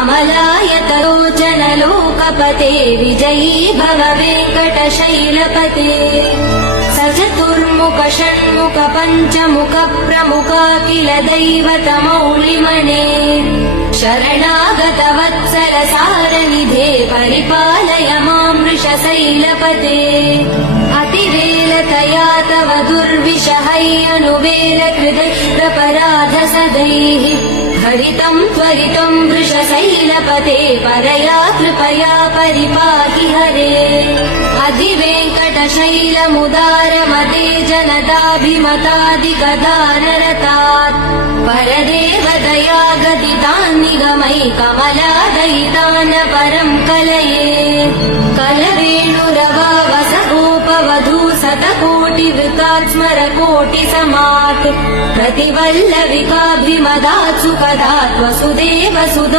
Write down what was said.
कमलायतलोचन लोकपते विजयी भव वेङ्कटशैलपते सचतुर्मुख षण्मुख पञ्चमुख प्रमुखाखिल दैवतमौलिमणे शरणागत वत्सल सारनिधे परिपालय मां वृषशैलपते अतिवेलतया तव दुर्विषहैयनुवेल कृतैरपराध सदैः हरितं त्वरितं वृषशैलपते परया कृपया परिपाहि हरे अधिवेङ्कटशैलमुदारमते जनताभिमतादिगदानरतात् परदेव दया गदितान् निगमै कमलादयितान् परं कलये कलवेणुरवावसगोपवधू शतकोटिवृतात् स्मरकोटिसमात् प्रतिवल्लविकाभिमदात् सुखदात् वसुदेव सुदो